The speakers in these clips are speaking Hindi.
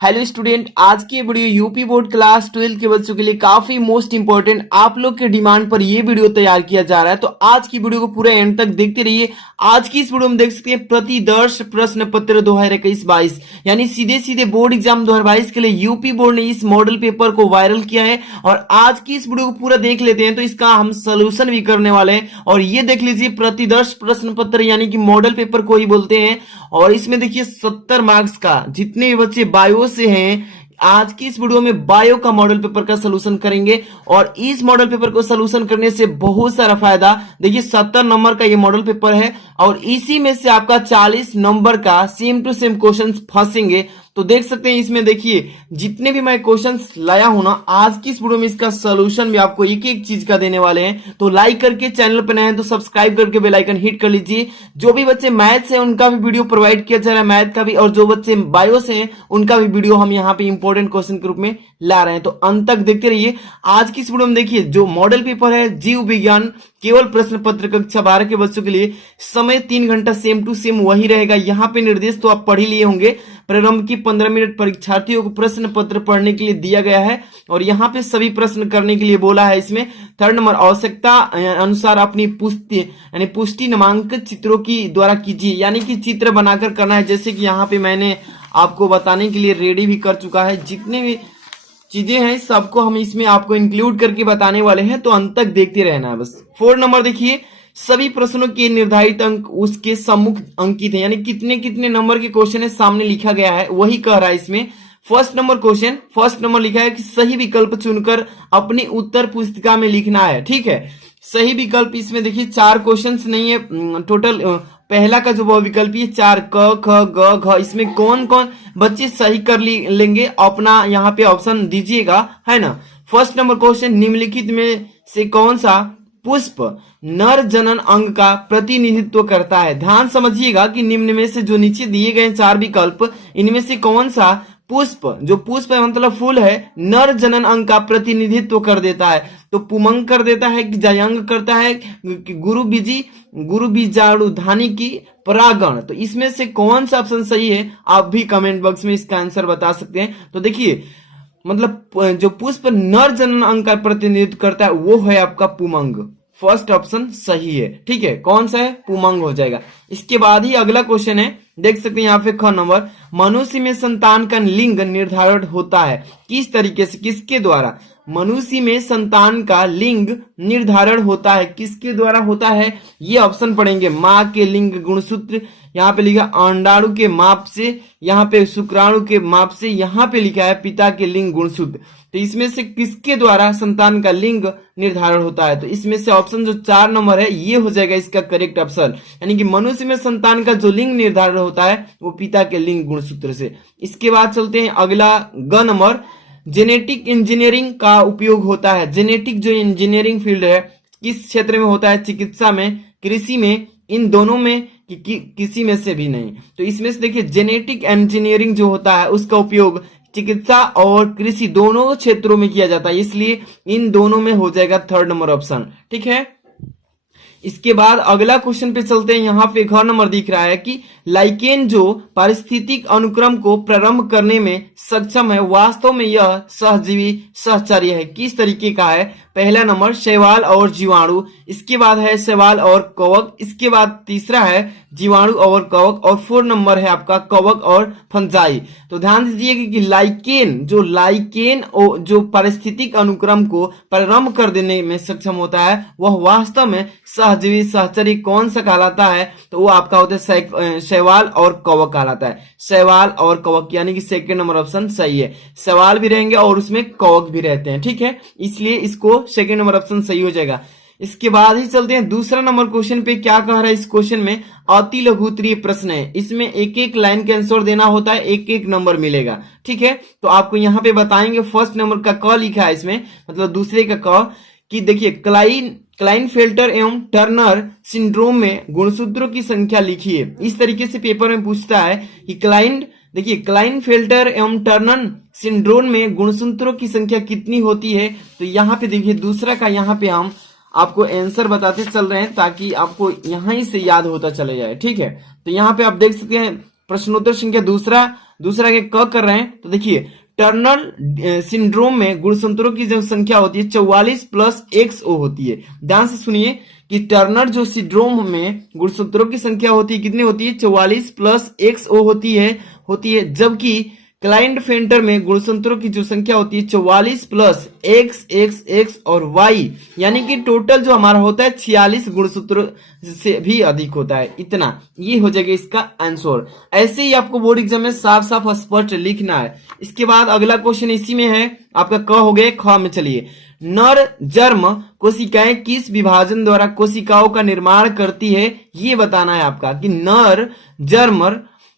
हेलो स्टूडेंट, आज की वीडियो यूपी बोर्ड क्लास 12 के बच्चों के लिए काफी मोस्ट इंपॉर्टेंट आप लोग के डिमांड पर ये वीडियो तैयार किया जा रहा है। तो आज की वीडियो को पूरा एंड तक देखते रहिए। आज की इस वीडियो में देख सकते हैं प्रतिदर्श प्रश्न पत्र 2021-22 यानी सीधे सीधे बोर्ड एग्जाम 2022 के लिए यूपी बोर्ड ने इस मॉडल पेपर को वायरल किया है और आज की इस वीडियो को पूरा देख लेते हैं तो इसका हम सोल्यूशन भी करने वाले हैं। और ये देख लीजिए प्रतिदर्श प्रश्न पत्र यानी कि मॉडल पेपर को ही बोलते हैं और इसमें देखिए 70 मार्क्स का जितने भी बच्चे बायो से हैं आज की इस वीडियो में बायो का मॉडल पेपर का सलूशन करेंगे। और इस मॉडल पेपर को सलूशन करने से बहुत सारा फायदा, देखिए 70 नंबर का ये मॉडल पेपर है और इसी में से आपका 40 नंबर का सेम टू सेम क्वेश्चंस फंसेंगे। तो देख सकते हैं इसमें देखिए जितने भी मैं क्वेश्चंस लाया हूं ना आज की इस वीडियो में इसका सलूशन भी आपको एक एक चीज का देने वाले हैं। तो लाइक करके चैनल पर नए हैं तो सब्सक्राइब करके बेल आइकन हिट कर लीजिए। जो भी बच्चे मैथ से उनका भी वीडियो प्रोवाइड किया जा रहा है मैथ का भी, और जो बच्चे बायो से हैं उनका भी वीडियो हम यहाँ पे इंपॉर्टेंट क्वेश्चन के रूप में ला रहे हैं। तो अंत तक देखते रहिए। आज की इस वीडियो में देखिए जो मॉडल पेपर है जीव विज्ञान केवल प्रश्न पत्र कक्षा 12 के बच्चों के लिए समय 3 घंटा सेम टू सेम वही रहेगा। यहाँ पे निर्देश तो आप पढ़ ही लिए होंगे। प्रारंभ की 15 मिनट परीक्षार्थियों को प्रश्न पत्र पढ़ने के लिए दिया गया है और यहाँ पे सभी प्रश्न करने के लिए बोला है। इसमें 3rd नंबर आवश्यकता अनुसार अपनी पुष्टि यानी पुष्टि नामांकित चित्रों की द्वारा कीजिए, यानी कि चित्र बनाकर करना है। जैसे कि यहाँ पे मैंने आपको बताने के लिए रेडी भी कर चुका है। जितने भी चीजें हैं सबको हम इसमें आपको इंक्लूड करके बताने वाले हैं तो अंत तक देखते रहना है बस। 4 नंबर देखिए सभी प्रश्नों के निर्धारित अंक उसके सम्मुख अंकित है, यानी कितने कितने नंबर के क्वेश्चन है सामने लिखा गया है वही कह रहा है इसमें। फर्स्ट नंबर लिखा है कि सही विकल्प चुनकर अपनी उत्तर पुस्तिका में लिखना है। ठीक है, सही विकल्प इसमें देखिए 4 क्वेश्चंस नहीं है टोटल। पहला का जो विकल्प है 4 क ख ग घ, इसमें कौन कौन बच्चे सही कर लेंगे अपना यहाँ पे ऑप्शन दीजिएगा, है ना। फर्स्ट नंबर क्वेश्चन निम्नलिखित में से कौन सा पुष्प नर जनन अंग का प्रतिनिधित्व करता है। ध्यान समझिएगा कि निम्न में से जो नीचे दिए गए 4 विकल्प इनमें से कौन सा पुष्प, जो पुष्प है मतलब फूल है, नर जनन अंग का प्रतिनिधित्व कर देता है। तो पुमंग कर देता है कि जयांग करता है कि गुरु बीजाणु धानी की परागण। तो इसमें से कौन सा ऑप्शन सही है आप भी कमेंट बॉक्स में इसका आंसर बता सकते हैं। तो देखिए मतलब जो पुष्प नर जनन अंग का प्रतिनिधित्व करता है वो है आपका पुमंग। फर्स्ट ऑप्शन सही है। ठीक है, कौन सा है, पुमंग हो जाएगा। इसके बाद ही अगला क्वेश्चन है, देख सकते हैं यहाँ पे ख नंबर, मनुष्य में संतान का लिंग निर्धारण होता है किस तरीके से, किसके द्वारा। मनुष्य में संतान का लिंग निर्धारण होता है किसके द्वारा होता है, ये ऑप्शन पढ़ेंगे। माँ के लिंग गुणसूत्र, यहाँ पे लिखा अंडाणु के माप से, यहाँ पे शुक्राणु के माप से, यहाँ पे लिखा है पिता के लिंग गुणसूत्र। तो इसमें से किसके द्वारा संतान का लिंग निर्धारण होता है, तो इसमें से ऑप्शन जो 4 नंबर है ये हो जाएगा इसका करेक्ट ऑप्शन। यानी कि मनुष्य में संतान का जो लिंग निर्धारण होता है वो पिता के लिंग गुणसूत्र से। इसके बाद चलते हैं अगला ग नंबर, जेनेटिक इंजीनियरिंग का उपयोग होता है। जेनेटिक जो इंजीनियरिंग फील्ड है किस क्षेत्र में होता है, चिकित्सा में, कृषि में, इन दोनों में किसी में से भी नहीं। तो इसमें से देखिए जेनेटिक इंजीनियरिंग जो होता है उसका उपयोग चिकित्सा और कृषि दोनों क्षेत्रों में किया जाता है, इसलिए इन दोनों में हो जाएगा 3rd नंबर ऑप्शन। ठीक है, इसके बाद अगला क्वेश्चन पे चलते हैं। यहाँ पे घ नंबर दिख रहा है कि लाइकेन जो पारिस्थितिक अनुक्रम को प्रारंभ करने में सक्षम है वास्तव में यह सहजीवी सहचर्य है किस तरीके का है। पहला नंबर शैवाल और जीवाणु, इसके बाद है शैवाल और कवक, इसके बाद तीसरा है जीवाणु और कवक, और 4 नंबर है आपका कवक और फंजाई। तो ध्यान दीजिएगा कि लाइकेन जो पारिस्थितिक अनुक्रम को प्रारंभ कर देने में सक्षम होता है वह वास्तव में सहजीवी सहचर्य कौन सा कहलाता है, तो वो आपका होता है शैवाल और कवक कहलाता है। शैवाल और कवक यानी कि 2nd नंबर ऑप्शन सही है। शैवाल भी रहेंगे और उसमें कवक भी रहते हैं। ठीक है, इसलिए इसको 2nd नंबर ऑप्शन सही हो जाएगा। इसके बाद ही चलते हैं दूसरा नंबर क्वेश्चन पे। क्या कह रहा है इस क्वेश्चन में, अति लघु उत्तरीय प्रश्न है, इसमें एक एक लाइन के आंसर देना होता है, एक एक नंबर मिलेगा। ठीक है, तो आपको यहाँ पे बताएंगे फर्स्ट नंबर का क लिखा है इसमें, मतलब दूसरे का क, कि देखिए क्लाइनफेल्टर एवं टर्नर सिंड्रोम में गुणसूत्रों की संख्या लिखिए। इस तरीके से पेपर में पूछता है कि क्लाइनफेल्टर एवं टर्नर सिंड्रोम में गुणसूत्रों की संख्या कितनी होती है। तो यहाँ पे देखिए दूसरा का यहाँ पे हम आपको आंसर बताते चल रहे हैं ताकि आपको यहाँ ही से याद होता चले जाए। ठीक है, तो यहाँ पे आप देख सकते हैं प्रश्नोत्तर संख्या दूसरा दूसरा के क कर रहे हैं तो देखिए टर्नर सिंड्रोम में गुणसूत्रों की जो संख्या होती है 44 प्लस XO होती है। ध्यान से सुनिए कि टर्नर जो सिंड्रोम में गुणसूत्रों की संख्या होती है कितनी होती है 44 प्लस XO होती है जबकि क्लाइंटफेल्टर में गुणसूत्रों की जो संख्या होती है 44 प्लस X और Y, यानी कि टोटल जो हमारा होता है 46 गुणसूत्र से भी अधिक होता है। इतना ये हो जाएगा इसका आंसर। ऐसे ही आपको बोर्ड एग्जाम में साफ साफ स्पष्ट लिखना है। इसके बाद अगला क्वेश्चन इसी में है आपका क हो गया। ख में चलिए, नर जर्म कोशिकाएं किस विभाजन द्वारा कोशिकाओं का निर्माण करती है ये बताना है आपका कि नर जर्म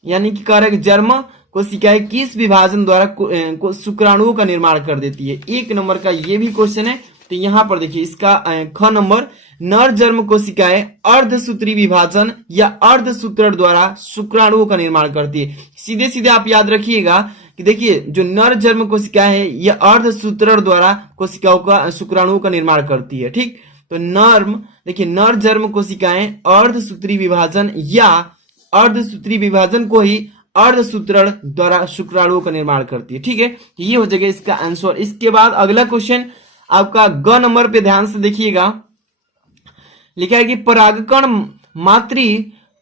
यानी कि कह रहा है जर्म कोशिकाएं किस विभाजन द्वारा शुक्राणुओं का निर्माण कर देती है। एक नंबर का ये भी क्वेश्चन है। तो यहाँ पर देखिए इसका ख नंबर, नर जर्म कोशिकाएं अर्धसूत्री विभाजन या अर्धसूत्रण द्वारा शुक्राणुओं का निर्माण करती है। सीधे सीधे आप याद रखिएगा कि देखिए जो नर जर्म कोशिकाएं है यह अर्धसूत्रण द्वारा कोशिकाओं का शुक्राणुओं का निर्माण करती है। ठीक, तो देखिए नर जर्म कोशिकाएं अर्धसूत्री विभाजन या अर्धसूत्री विभाजन को ही अर्धसूत्रण द्वारा शुक्राणुओं का निर्माण करती है। ठीक है, ये हो जाएगा इसका आंसर। इसके बाद अगला क्वेश्चन आपका ग नंबर पे ध्यान से देखिएगा। लिखा है कि परागकण मातृ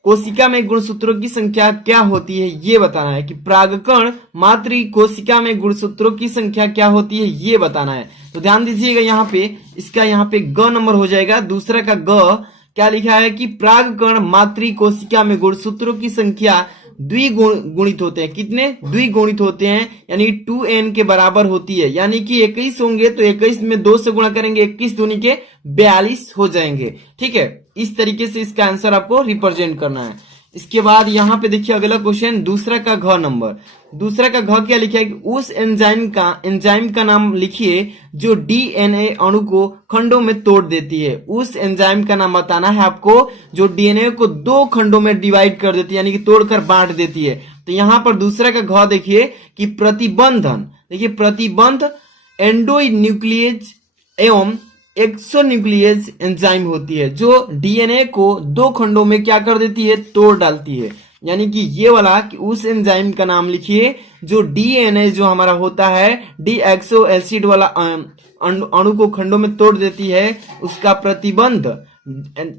कोशिका में गुणसूत्रों की संख्या क्या होती है ये बताना है। कि परागकण मातृ कोशिका में गुणसूत्रों की संख्या क्या होती है ये बताना है। तो ध्यान दीजिएगा यहाँ पे, इसका यहाँ पे ग नंबर हो जाएगा। दूसरा का ग क्या लिखा है कि परागकण मातृ कोशिका में गुणसूत्रों की संख्या द्विगुणित होते हैं। कितने द्विगुणित होते हैं, यानी 2n के बराबर होती है। यानी कि 21 होंगे तो 21 में 2 से गुणा करेंगे, 21 दूनी के 42 हो जाएंगे। ठीक है, इस तरीके से इसका आंसर आपको रिप्रेजेंट करना है। इसके बाद यहाँ पे देखिए अगला क्वेश्चन, दूसरा का घ नंबर। दूसरा का घ क्या लिखा है कि उस एंजाइम का नाम लिखिए जो डीएनए अणु को खंडों में तोड़ देती है। उस एंजाइम का नाम बताना है आपको जो डीएनए को 2 खंडों में डिवाइड कर देती है, यानी कि तोड़कर बांट देती है। तो यहाँ पर दूसरा का घ देखिए कि प्रतिबंधन, देखिए प्रतिबंध एंडो न्यूक्लियस एवं एक्सोन्यूक्लियस एंजाइम होती है जो डीएनए को 2 खंडों में क्या कर देती है, तोड़ डालती है। यानी कि ये वाला कि उस एंजाइम का नाम लिखिए जो डीएनए जो हमारा होता है डीएक्सो एसिड वाला अणु को खंडों में तोड़ देती है, उसका प्रतिबंध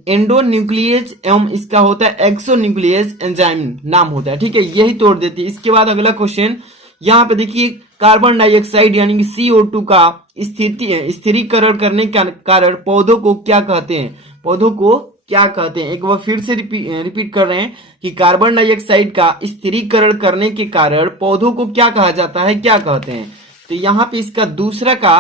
एंडोन्यूक्लियस एवं इसका होता है एक्सोन्यूक्लियस एंजाइम नाम होता है। ठीक है, यही तोड़ देती है। इसके बाद अगला क्वेश्चन यहाँ पे देखिए, कार्बन डाइऑक्साइड यानी कि CO2 का स्थिरीकरण करने के कारण पौधों को क्या कहते हैं, पौधों को क्या कहते हैं। एक बार फिर से रिपीट कर रहे हैं कि कार्बन डाइऑक्साइड का स्थिरीकरण करने के कारण पौधों को क्या कहा जाता है, क्या कहते हैं। तो यहाँ पे इसका दूसरा का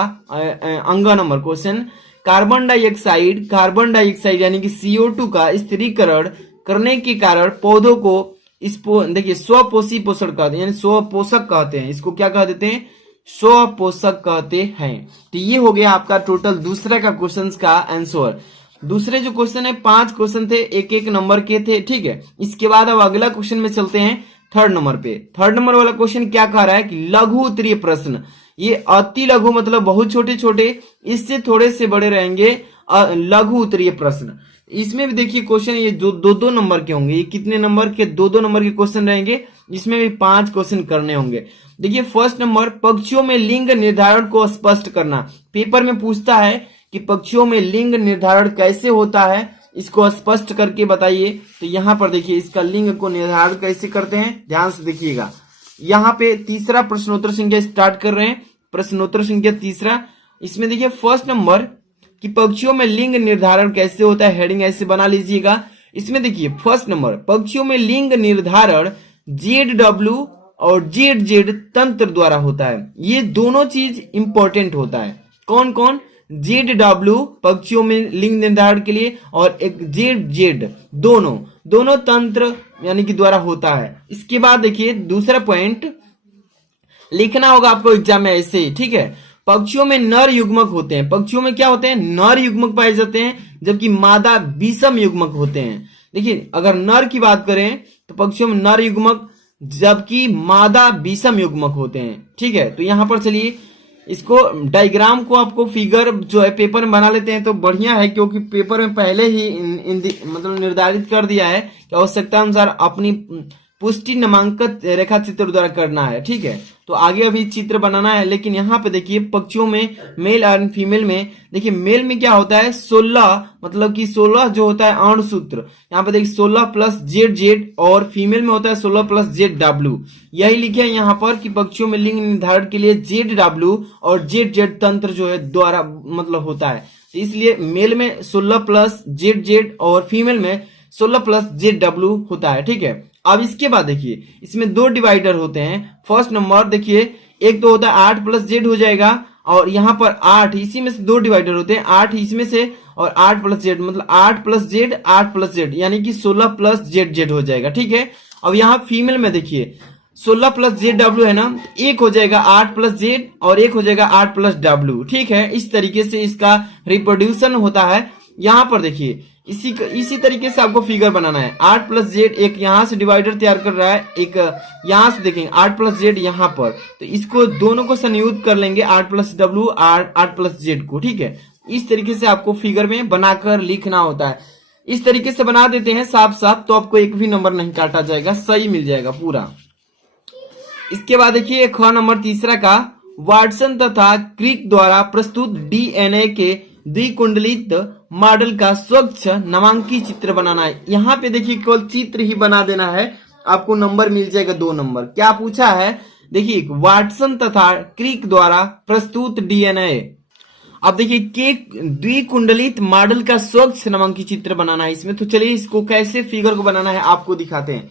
अंग नंबर क्वेश्चन, कार्बन डाइऑक्साइड यानी कि CO2 का स्थिरीकरण करने के कारण पौधों को देखिए स्वपोषी पोषण कहते हैं, यानी स्वपोषक कहते हैं। इसको क्या कह देते हैं, स्वपोषक कहते हैं। तो ये हो गया आपका टोटल दूसरा का क्वेश्चन का आंसर। दूसरे जो क्वेश्चन है 5 क्वेश्चन थे, एक एक नंबर के थे। ठीक है, इसके बाद अब अगला क्वेश्चन में चलते हैं थर्ड नंबर पे। थर्ड नंबर वाला क्वेश्चन क्या कह रहा है कि लघु उत्तरीय प्रश्न। ये अति लघु मतलब बहुत छोटे छोटे, इससे थोड़े से बड़े रहेंगे लघु उत्तरीय प्रश्न। इसमें भी देखिए क्वेश्चन ये जो 2-2 नंबर के होंगे। ये कितने नंबर के, 2-2 नंबर के क्वेश्चन रहेंगे। इसमें भी 5 क्वेश्चन करने होंगे। देखिए फर्स्ट नंबर, पक्षियों में लिंग निर्धारण को स्पष्ट करना। पेपर में पूछता है कि पक्षियों में लिंग निर्धारण कैसे होता है, इसको स्पष्ट करके बताइए। तो यहाँ पर देखिए इसका लिंग को निर्धारण कैसे करते हैं, ध्यान से देखिएगा। यहाँ पे तीसरा प्रश्नोत्तर संख्या स्टार्ट कर रहे हैं। प्रश्नोत्तर संख्या तीसरा, इसमें देखिए फर्स्ट नंबर कि पक्षियों में लिंग निर्धारण कैसे होता है, हेडिंग ऐसे बना लीजिएगा। इसमें देखिए फर्स्ट नंबर, पक्षियों में लिंग निर्धारण ZW और ZZ तंत्र द्वारा होता है। ये दोनों चीज इंपॉर्टेंट होता है। कौन कौन, ZW पक्षियों में लिंग निर्धारण के लिए और एक ZZ दोनों तंत्र यानी कि द्वारा होता है। इसके बाद देखिए दूसरा पॉइंट लिखना होगा आपको एग्जाम में ऐसे ही। ठीक है, पक्षियों में नर युग्मक होते हैं। पक्षियों में क्या होते हैं, नर युग्मक पाए जाते हैं, जबकि मादा विषम युग्मक होते हैं। देखिए अगर नर की बात करें तो पक्षियों में नर युग्मक, जबकि मादा विषम युग्मक होते हैं। ठीक है, तो यहां पर चलिए इसको डायग्राम को आपको फिगर जो है पेपर में बना लेते हैं तो बढ़िया है, क्योंकि पेपर में पहले ही मतलब निर्धारित कर दिया है कि आवश्यकता अनुसार अपनी पुष्टि नामांकित रेखा चित्र द्वारा करना है। ठीक है, तो आगे अभी चित्र बनाना है, लेकिन यहाँ पे देखिए पक्षियों में मेल और फीमेल में देखिए मेल में क्या होता है 16, मतलब कि 16 जो होता है अणुसूत्र, यहाँ पे देखिए 16 प्लस जेड जेड, और फीमेल में होता है 16 प्लस जेड डब्ल्यू। यही लिखे हैं यहाँ पर कि पक्षियों में लिंग निर्धारण के लिए जेड डब्ल्यू और जेड जेड तंत्र जो है द्वारा मतलब होता है, इसलिए मेल में 16 प्लस जेड जेड और फीमेल में 16 प्लस जेड डब्ल्यू होता है। ठीक है, अब इसके बाद देखिए इसमें दो डिवाइडर होते हैं। फर्स्ट नंबर देखिए, एक तो होता है 8 प्लस जेड हो जाएगा, और यहाँ पर 8, इसी में से दो डिवाइडर होते हैं, 8 इसमें से और 8 प्लस जेड, मतलब 8 प्लस जेड 8 प्लस जेड, यानी कि 16 प्लस जेड जेड हो जाएगा। ठीक है, अब यहाँ फीमेल में देखिए 16 प्लस जेड डब्ल्यू है ना, एक हो जाएगा 8 प्लस जेड और एक हो जाएगा 8 प्लस डब्ल्यू। ठीक है, इस तरीके से इसका रिप्रोड्यूशन होता है। यहाँ पर देखिए इसी तरीके से आपको फिगर बनाना है। 8 प्लस जेड एक यहाँ से डिवाइडर तैयार कर रहा है, एक यहाँ से देखेंगे 8 प्लस जेड यहाँ पर, तो इसको दोनों को संयुक्त कर लेंगे 8 प्लस डब्ल्यू 8 प्लस जेड को। ठीक है, इस तरीके से आपको फिगर में बनाकर लिखना होता है। इस तरीके से बना देते हैं साफ साफ, तो आपको एक भी नंबर नहीं काटा जाएगा, सही मिल जाएगा पूरा। इसके बाद देखिए ख नंबर तीसरा का, वाटसन तथा क्रिक द्वारा प्रस्तुत डीएनए के द्विकुंडलित मॉडल का स्वच्छ नामांकित चित्र बनाना है। यहाँ पे देखिए केवल चित्र ही बना देना है, आपको नंबर मिल जाएगा 2 नंबर। क्या पूछा है देखिए, वाटसन तथा क्रिक द्वारा प्रस्तुत डीएनए। अब देखिए के द्विकुंडलित मॉडल का स्वच्छ नामांकित चित्र बनाना है इसमें। तो चलिए इसको कैसे फिगर को बनाना है आपको दिखाते हैं।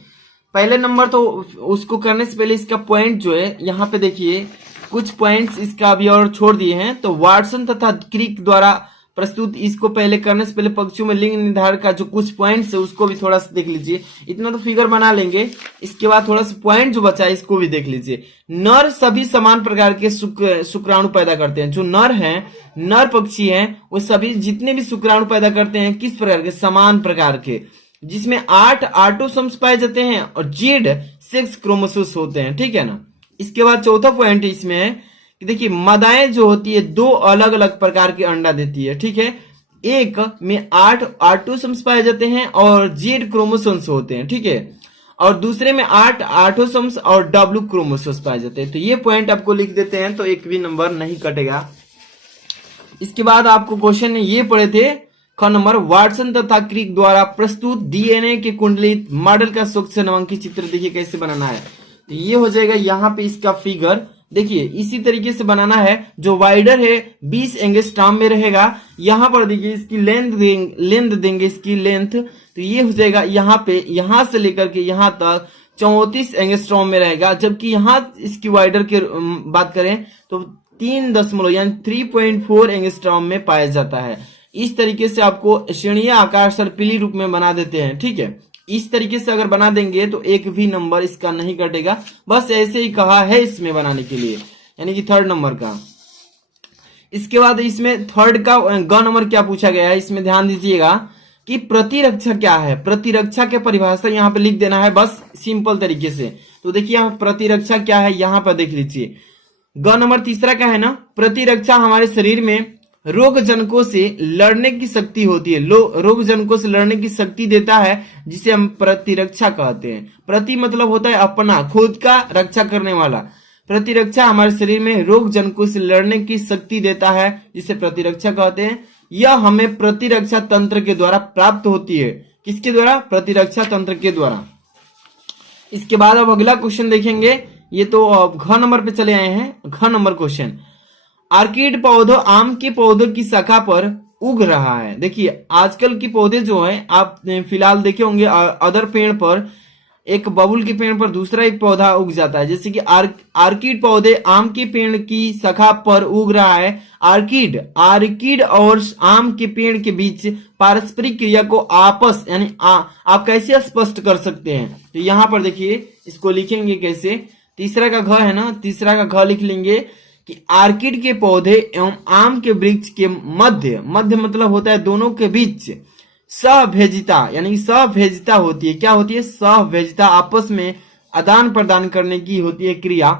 पहले नंबर तो उसको करने से पहले इसका पॉइंट जो है यहाँ पे देखिए कुछ पॉइंट्स इसका अभी और छोड़ दिए हैं। तो वाटसन तथा क्रिक द्वारा प्रस्तुत, इसको पहले करने से पहले पक्षियों में लिंग निर्धारण का जो कुछ पॉइंट्स है उसको भी थोड़ा सा देख लीजिए। इतना तो फिगर बना लेंगे, इसके बाद थोड़ा सा पॉइंट जो बचा है इसको भी देख लीजिए। नर सभी समान प्रकार के शुक्राणु पैदा करते हैं। जो नर हैं, नर पक्षी हैं, वो सभी जितने भी शुक्राणु पैदा करते हैं किस प्रकार के, समान प्रकार के, जिसमें 8 ऑटोसोम्स पाए जाते हैं और जेड 6 क्रोमोसोम्स होते हैं। ठीक है ना। इसके बाद चौथा पॉइंट इसमें है कि देखिए मादाएं जो होती है 2 अलग अलग प्रकार के अंडा देती है। ठीक है, एक में 8 ऑटोसोम्स पाए जाते हैं और जेड क्रोमोसोम्स होते हैं। ठीक है, और दूसरे में 8 ऑटोसोम्स और डब्ल्यू क्रोमोसोम्स पाए जाते हैं। तो ये पॉइंट आपको लिख देते हैं, तो एक भी नंबर नहीं कटेगा। इसके बाद आपको क्वेश्चन में ये पढ़े थे ख नंबर, वाटसन तथा क्रिक द्वारा प्रस्तुत डीएनए के कुंडलित मॉडल का स्वच्छ नामांकित चित्र देखिए कैसे बनाना है। तो ये हो जाएगा यहाँ पे इसका फिगर। देखिए इसी तरीके से बनाना है। जो वाइडर है 20 एंगस्ट्रॉम में रहेगा। यहाँ पर देखिए इसकी लेंथ देंगे इसकी लेंथ, तो ये हो जाएगा यहाँ पे, यहाँ से लेकर के यहाँ तक 34 एंगस्ट्रॉम में रहेगा। जबकि यहाँ इसकी वाइडर के बात करें तो 3 यानी 3.4 एंगस्ट्रॉम में पाया जाता है। इस तरीके से आपको श्रेणीय आकार सर्पिली रूप में बना देते हैं। ठीक है, इस तरीके से अगर बना देंगे तो एक भी नंबर इसका नहीं कटेगा। बस ऐसे ही कहा है इसमें बनाने के लिए, यानी कि 3rd नंबर का। इसके बाद इसमें 3rd का ग नंबर क्या पूछा गया है, इसमें ध्यान दीजिएगा कि प्रतिरक्षा क्या है। प्रतिरक्षा के परिभाषा यहाँ पे लिख देना है बस सिंपल तरीके से। तो देखिए यहाँ प्रतिरक्षा क्या है, यहाँ पर देख लीजिए। ग नंबर तीसरा का है ना, प्रतिरक्षा हमारे शरीर में रोग जनकों से लड़ने की शक्ति होती है। रोग जनकों से लड़ने की शक्ति देता है, जिसे हम प्रतिरक्षा कहते हैं। प्रति मतलब होता है अपना, खुद का रक्षा करने वाला। प्रतिरक्षा हमारे शरीर में रोग जनकों से लड़ने की शक्ति देता है, जिसे प्रतिरक्षा कहते हैं। यह हमें प्रतिरक्षा तंत्र के द्वारा प्राप्त होती है। किसके द्वारा? प्रतिरक्षा तंत्र के द्वारा। इसके बाद अब अगला क्वेश्चन देखेंगे। ये तो घ नंबर पे चले आए हैं। घ नंबर क्वेश्चन, आर्किड पौधों आम के पौधों की शाखा पर उग रहा है। देखिए आजकल के पौधे जो हैं आप फिलहाल देखे होंगे, अदर पेड़ पर, एक बबुल के पेड़ पर दूसरा एक पौधा उग जाता है। जैसे कि आर्किड पौधे आम के पेड़ की शाखा पर उग रहा है। आर्किड और आम के पेड़ के बीच पारस्परिक क्रिया को आपस यानी आप कैसे स्पष्ट कर सकते हैं? तो यहाँ पर देखिए इसको लिखेंगे कैसे। तीसरा का घ है ना, तीसरा का घ लिख लेंगे कि आर्किड के पौधे एवं आम के वृक्ष के मध्य मतलब होता है दोनों के बीच सहभेजिता, यानी सहभेजिता होती है। क्या होती है? सहभेजिता, आपस में आदान प्रदान करने की होती है क्रिया।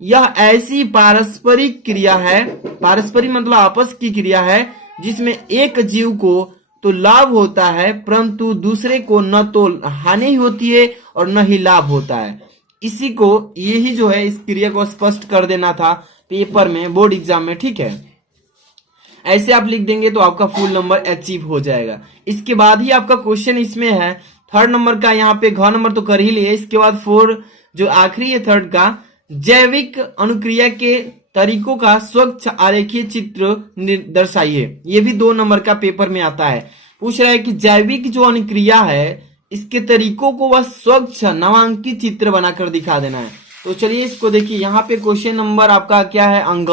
यह ऐसी पारस्परिक क्रिया है, पारस्परिक मतलब आपस की क्रिया है, जिसमें एक जीव को तो लाभ होता है, परंतु दूसरे को न तो हानि होती है और न ही लाभ होता है। इसी को यही जो है इस क्रिया को स्पष्ट कर देना था पेपर में, बोर्ड एग्जाम में, ठीक है। ऐसे आप लिख देंगे तो आपका फुल नंबर अचीव हो जाएगा। इसके बाद ही आपका क्वेश्चन इसमें है थर्ड नंबर का, यहाँ पे घ नंबर तो कर ही लिए, इसके बाद 4 जो आखिरी है थर्ड का, जैविक अनुक्रिया के तरीकों का स्वच्छ आरेखीय चित्र दर्शाइए। ये भी 2 नंबर का पेपर में आता है। पूछ रहा है कि जैविक जो अनुक्रिया है इसके तरीकों को वह स्वच्छ नामांकित चित्र बनाकर दिखा देना है। तो चलिए इसको देखिए, यहाँ पे क्वेश्चन नंबर आपका क्या है, अंग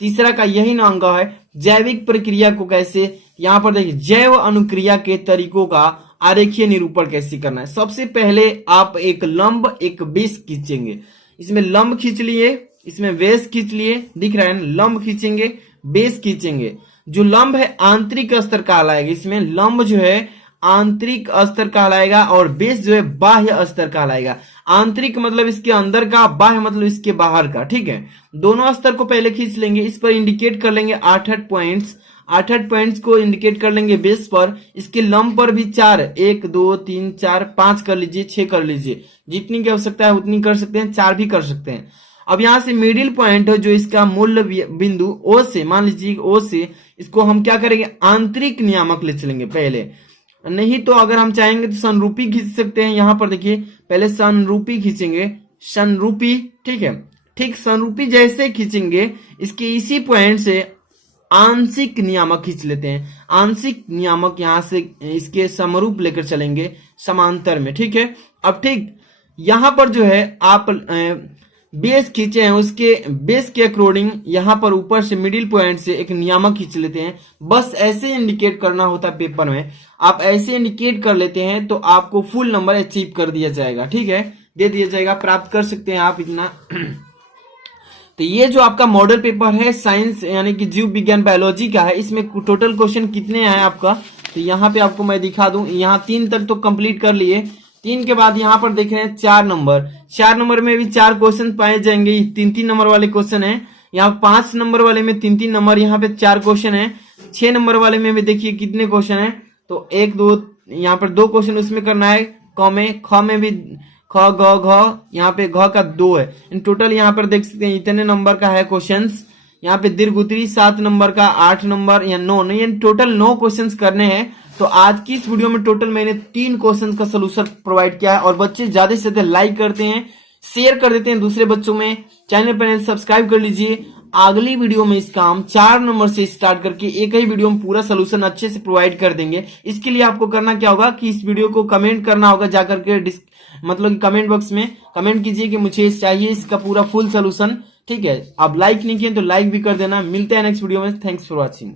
तीसरा का यही ना अंग है, जैविक प्रक्रिया को कैसे, यहाँ पर देखिए जैव अनुक्रिया के तरीकों का आरेखीय निरूपण कैसे करना है। सबसे पहले आप एक लंब एक बेस खींचेंगे, इसमें लंब खींच लिए, इसमें बेस खींच लिए, दिख रहा है ना, लंब खींचेंगे बेस खींचेंगे। जो लंब है आंतरिक स्तर कहलाएगा, इसमें लंब जो है आंतरिक स्तर कहलाएगा और बेस जो है बाह्य स्तर कहलाएगा। आंतरिक मतलब इसके अंदर का, बाह्य मतलब इसके बाहर का, ठीक है। दोनों स्तर को पहले खींच लेंगे, इस पर इंडिकेट कर लेंगे 8 पॉइंट्स, 8 पॉइंट्स को इंडिकेट कर लेंगे बेस पर। इसके लंब पर भी 4, 1 2 3 4 5 कर लीजिए, 6 कर लीजिए, जितनी की आवश्यकता है उतनी कर सकते हैं, 4 भी कर सकते हैं। अब यहाँ से मिडिल पॉइंट है जो इसका मूल बिंदु ओ से, मान लीजिए ओ से, इसको हम क्या करेंगे आंतरिक नियामक ले चलेंगे पहले, नहीं तो अगर हम चाहेंगे तो संरूपी खींच सकते हैं। यहाँ पर देखिए पहले संरूपी खींचेंगे, संरूपी, ठीक है। ठीक संरूपी जैसे खींचेंगे इसके इसी पॉइंट से आंशिक नियामक खींच लेते हैं। आंशिक नियामक यहाँ से इसके समरूप लेकर चलेंगे समांतर में, ठीक है। अब ठीक यहाँ पर जो है आप बेस खींचे हैं, उसके बेस के अकॉर्डिंग यहाँ पर ऊपर से मिडिल पॉइंट से एक नियामक खींच लेते हैं। बस ऐसे इंडिकेट करना होता है पेपर में, आप ऐसे इंडिकेट कर लेते हैं तो आपको फुल नंबर अचीव कर दिया जाएगा, ठीक है, दे दिया जाएगा, प्राप्त कर सकते हैं आप इतना। तो ये जो आपका मॉडल पेपर है साइंस यानी कि जीव विज्ञान बायोलॉजी का है, इसमें टोटल क्वेश्चन कितने हैं आपका, तो यहाँ पे आपको मैं दिखा दूं। यहाँ 3 तक तो कंप्लीट कर लिए, 3 के बाद यहाँ पर देख रहे हैं 4 नंबर, 4 नंबर में भी 4 क्वेश्चन पाए जाएंगे, 3-3 नंबर वाले क्वेश्चन है। यहाँ 5 नंबर वाले में 3-3 नंबर, यहाँ पे 4 क्वेश्चन है। 6 नंबर वाले में भी देखिए कितने क्वेश्चन है, तो 1 2 यहाँ पर 2 क्वेश्चन उसमें करना है, क में भी ख ग घ, यहाँ पे घ का 2 है। इन टोटल यहाँ पर देख सकते हैं इतने नंबर का है क्वेश्चंस। यहाँ पे दीर्घ उत्तरी 7 नंबर का, 8 नंबर या 9 नहीं, टोटल 9 क्वेश्चंस करने हैं। तो आज की इस वीडियो में टोटल मैंने 3 क्वेश्चन का सोल्यूशन प्रोवाइड किया है। और बच्चे ज्यादा से ज्यादा लाइक करते हैं, शेयर कर देते हैं दूसरे बच्चों में, चैनल पर सब्सक्राइब कर लीजिए। अगली वीडियो में इसका हम 4 नंबर से स्टार्ट करके एक ही वीडियो में पूरा सोल्यूशन अच्छे से प्रोवाइड कर देंगे। इसके लिए आपको करना क्या होगा कि इस वीडियो को कमेंट करना होगा, जाकर के मतलब कमेंट बॉक्स में कमेंट कीजिए कि मुझे चाहिए इसका पूरा फुल सोल्यूशन, ठीक है। आप लाइक नहीं किए तो लाइक भी कर देना। मिलते हैं नेक्स्ट वीडियो में, थैंक्स फॉर वॉचिंग।